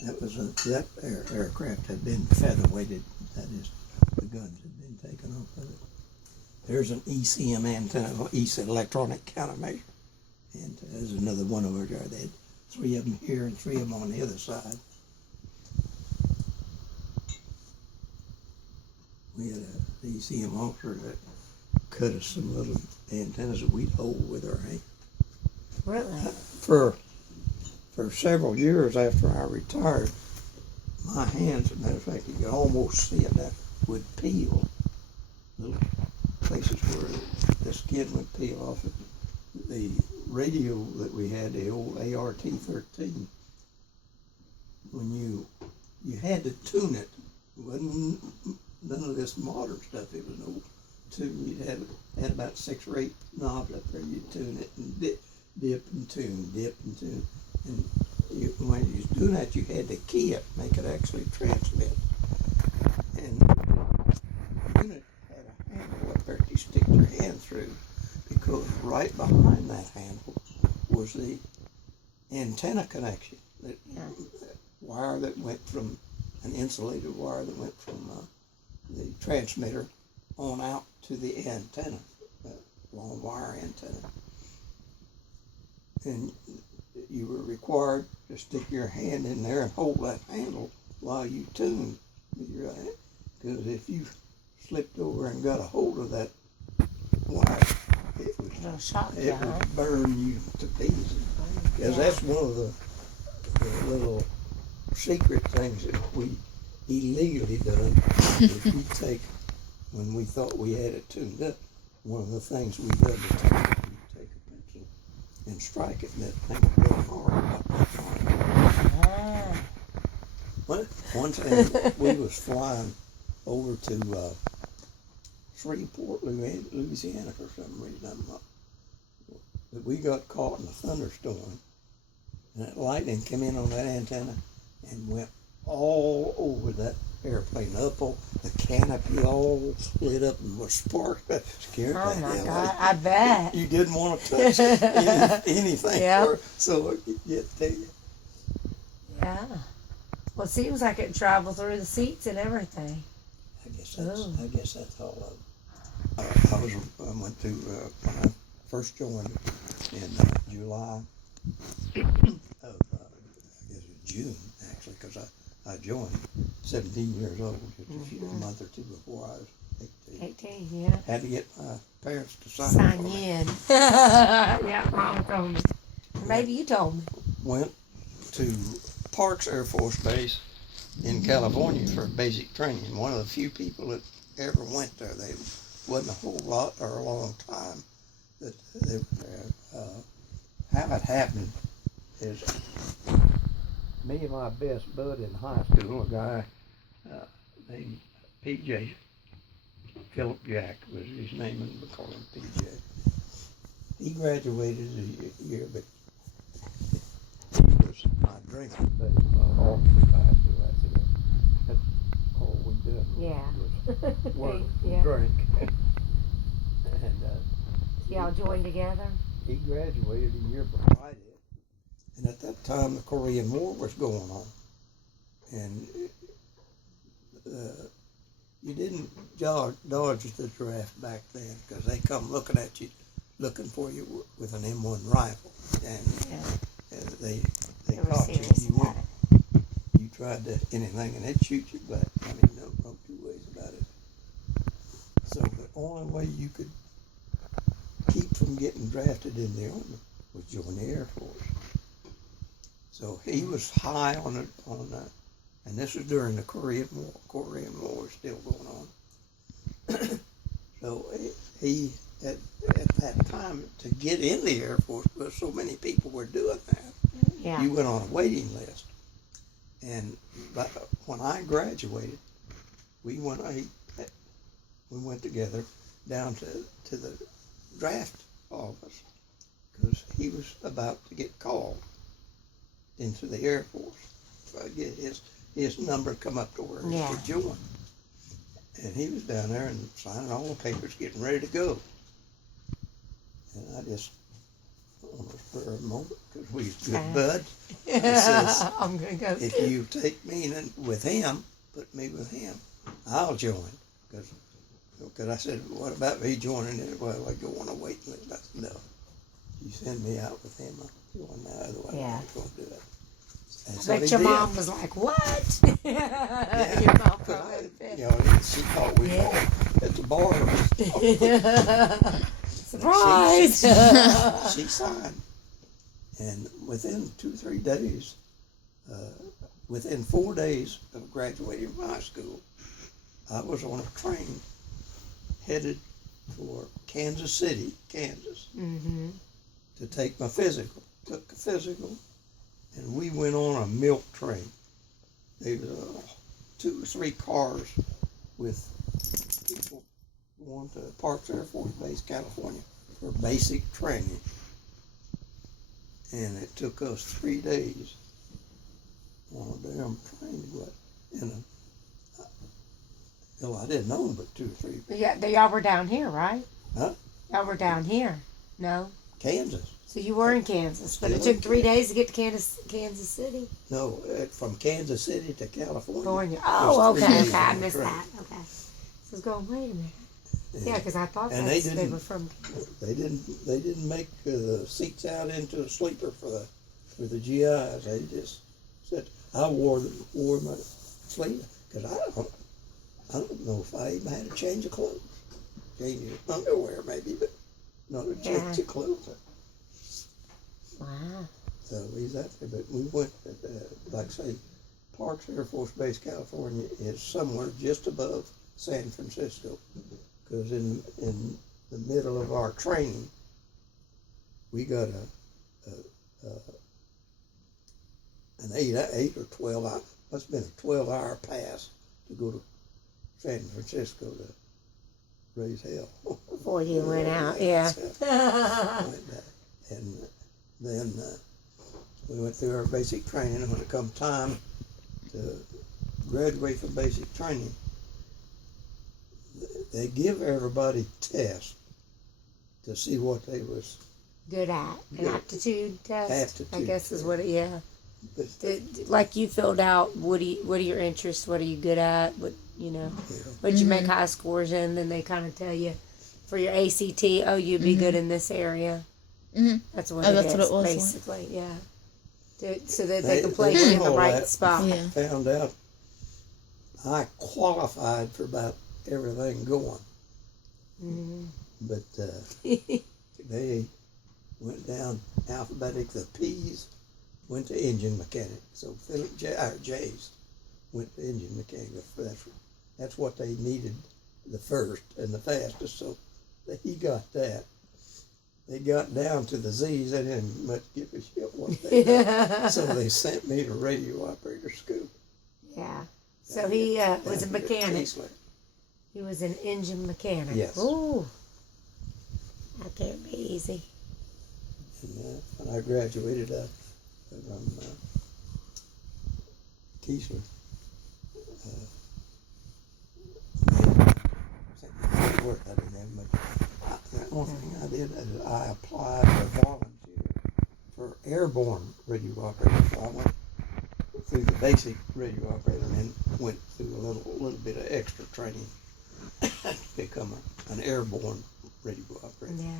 that aircraft had been featherweighted. That is, the guns had been taken off of it. There's an ECM antenna, electronic countermeasure, and there's another one over there. They had 3 of them here and 3 of them on the other side. We had an ECM officer that cut us some little antennas that we'd hold with our hand. Really? For several years after I retired, my hands, as a matter of fact, you could almost see it, that would peel. Little places where the skin would peel off it. The radio that we had, the old ART-13, when you had to tune it. It wasn't none of this modern stuff. It was an old tune. You'd had about 6 or 8 knobs up there. You'd tune it and dip and tune, dip and tune. And when you was doing that, you had to key it, make it actually transmit. And the unit had a handle up there you stick your hand through, because right behind that handle was the antenna connection. That wire that went from an insulated wire that went from the transmitter on out to the antenna, long wire antenna. And you were required to stick your hand in there and hold that handle while you tuned with your hand. Because if you slipped over and got a hold of that wire, it would burn you to pieces. Because that's one of the little secret things that we illegally done. If we take, when we thought we had it tuned up, one of the things we did to take a pencil and strike it, and that thing would go hard about that hard. One time we was flying over to Shreveport, Louisiana for some reason. But we got caught in a thunderstorm, and that lightning came in on that antenna and went all over that airplane. The canopy all split up and was sparked. That scared the hell out of you. Oh my God, I bet. You didn't want to touch anything. Yep. So you Yeah. Well, it seems like it traveled through the seats and everything. I guess that's all of it. I went to when I first joined in July of June, actually, because I joined 17 years old, just a month or two before I was 18. 18, yeah. Had to get my parents to Sign me. in. Yeah, Mom told me. Maybe you told me. Went to Parks Air Force Base in California for basic training. One of the few people that ever went there. They wasn't a whole lot or a long time that they were there. How it happened is me and my best bud in high school, a guy named PJ, Philip Jack was his name, and we call him PJ. He graduated a year, but he was my drinking buddy, my officer high school. That's all we did. Yeah. Work Yeah. and drink. And y'all joined together? He graduated a year before I did. And at that time, the Korean War was going on. And you didn't dodge the draft back then, because they come looking at you, looking for you with an M1 rifle. And they caught you. You tried to anything, and they'd shoot you back. I mean, no two ways about it. So the only way you could keep from getting drafted in the Army was join the Air Force. So he was high on and this was during the Korean War. Korean War was still going on. So he at that time, to get in the Air Force, because so many people were doing that, you went on a waiting list. And when I graduated, we went together down to the draft office, because he was about to get called into the Air Force. So I get his number come up to where he could join. And he was down there and signing all the papers, getting ready to go. And I just on us for a moment because we was good buds. He says, I'm gonna go. if you take me with him, put me with him, I'll join. Because I said, what about me joining it? Well, I go on a waiting list. I said, no. You send me out with him, I'll join now. Otherwise, I'm not going to do it. And so I bet he your did. mom was like, what? Yeah, Your mom 'cause probably she thought we fought at the bar. Surprise! She signed. And within 2-3 days, within 4 days of graduating from high school, I was on a train headed for Kansas City, Kansas, to take my physical. Took the physical, and we went on a milk train. There was 2 or 3 cars with people going to Parks Air Force Base, California, for basic training. And it took us 3 days on a damn train. I didn't know them but 2 or 3. Yeah, y'all were down here, right? Huh? Y'all were down here. No? Kansas. So you were in Kansas, but it Still took in 3 days to get to Kansas City? No, from Kansas City to California. California. It Oh, was 3 okay, days okay. I on the missed train. that. Okay. So I was going, wait a minute. And- Yeah, because I thought and they were from. They didn't make the seats out into a sleeper for the GIs. They just said I wore my sleeve because I don't know if I even had a change of clothes, change of underwear maybe, but not a change of clothes. Wow. So he's out there, but we went like I say, Parks Air Force Base, California is somewhere just above San Francisco. Because in the middle of our training, we got an 8 or 12 hour, must have been a 12-hour pass to go to San Francisco to raise hell. Before you went out, yeah. And then we went through our basic training, and when it come time to graduate from basic training, they give everybody tests to see what they was Good at. An Good. aptitude test, Aptitude I guess is test. what it, yeah. But, Like you filled out, what are your interests, what are you good at, what did you make high scores in, then they kind of tell you for your ACT, oh, you'd be good in this area. That's what that's it what is, it was basically, yeah. So that they can place you in the all right that. spot. Yeah. Found out I qualified for about everything going. But they went down alphabetic. The P's went to engine mechanic. So Philip J's went to engine mechanic. That's what they needed the first and the fastest. So he got that. They got down to the Z's. They didn't much give a shit what they got. So they sent me to radio operator school. Yeah. So he was a mechanic. He was an engine mechanic. Yes. Ooh. That can't be easy. And when I graduated from Keesler, I didn't have much. The only thing I did is I applied to volunteer for airborne radio operator. So I went through the basic radio operator and then went through a little bit of extra training to become an airborne radio operator. Yeah.